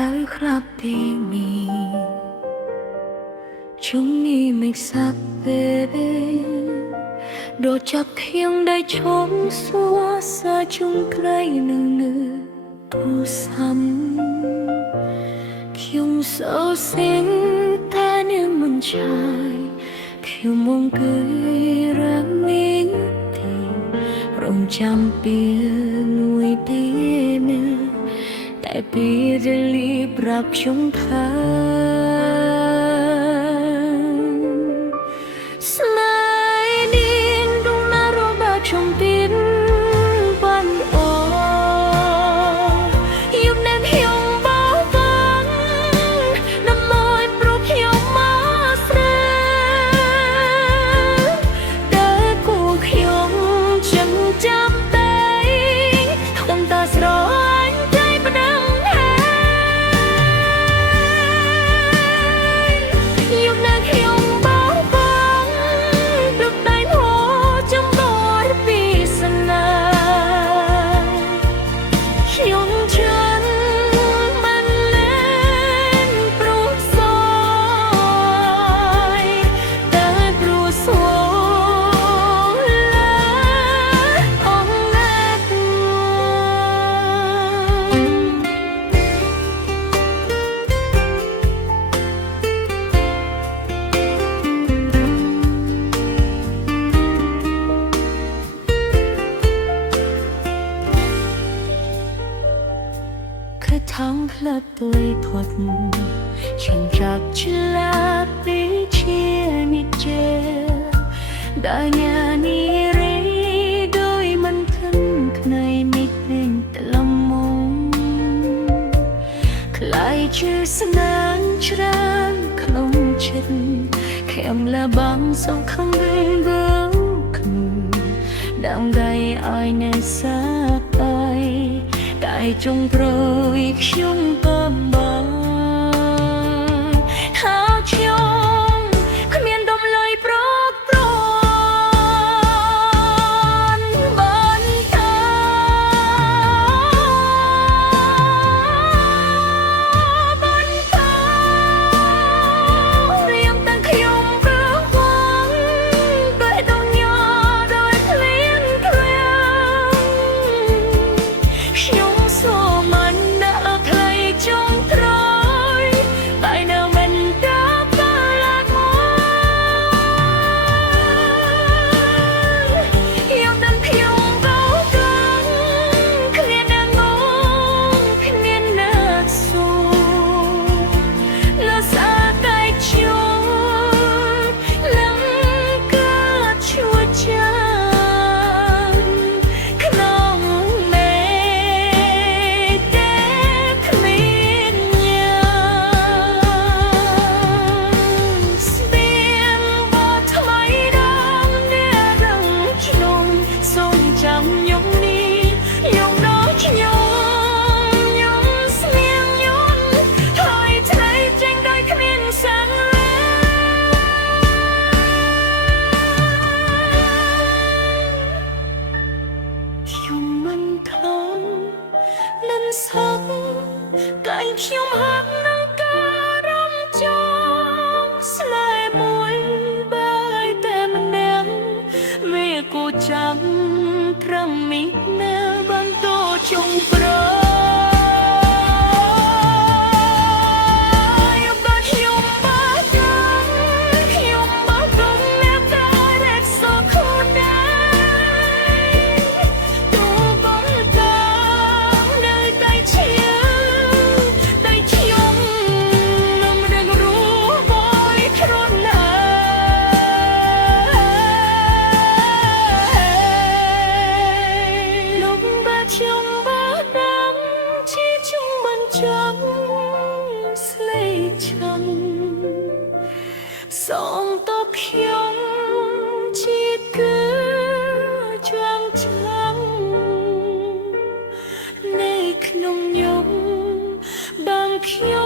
ហើយក្រាបទីមីជុំនេះមិនសាប់ទេដូចចាប់ខ្ញុំได้ชมสวาสาจุงไกลนึงนึទូសាំខ្ញុំសោเสียงតែនឹងមិនចាយខ្ញុំមកគឺរំមីងទីរំចាំពីមួយទីនេះតែពីរលីប្រាប់ខ្ញុំថាស្នេហ៍នេះដងណារបាខ្ញុំពីនបានអូយប់នឹងខ្ញុំបោកបានដល់មកព្រោះខ្ញុំមកស្នេហ៍តែគូខ្ញុំចាំចាំតែដឹងតែស្រឡាញ់តែម្ដងทั้งเพลิดเพลินพดฉันรักฉลาดดิเชียนิเจได้งานนี้เรโดยมันขึ้นในมิดเล่นแต่ละมุมใครชื่อสนานชรานคลงชิดแค่มละบางสองคำเรื่องเบื้องขึ้นดังใดอายในสาไปតែចុងប្រយខ្ញុំបំបងហើយខ្ញុំគ្មានដុំលុយប្រប្រនបានថាបានថារៀងតែខ្ញុំប្រវងដោយដងញ៉ាដោយភ្លៀងភ្លាវខ្ញុំสักไก่ខ្ញុំហាក់នឹងការរំចងស្នេហ៍មួយបែរតែម្នាក់វាគូចាំត្រឹមមីនៅបានតូចុងប្រสองตบខ្ញុំជាគឺជាងចាំនៅក្នុងខ្ញុំបានខ្ញុំ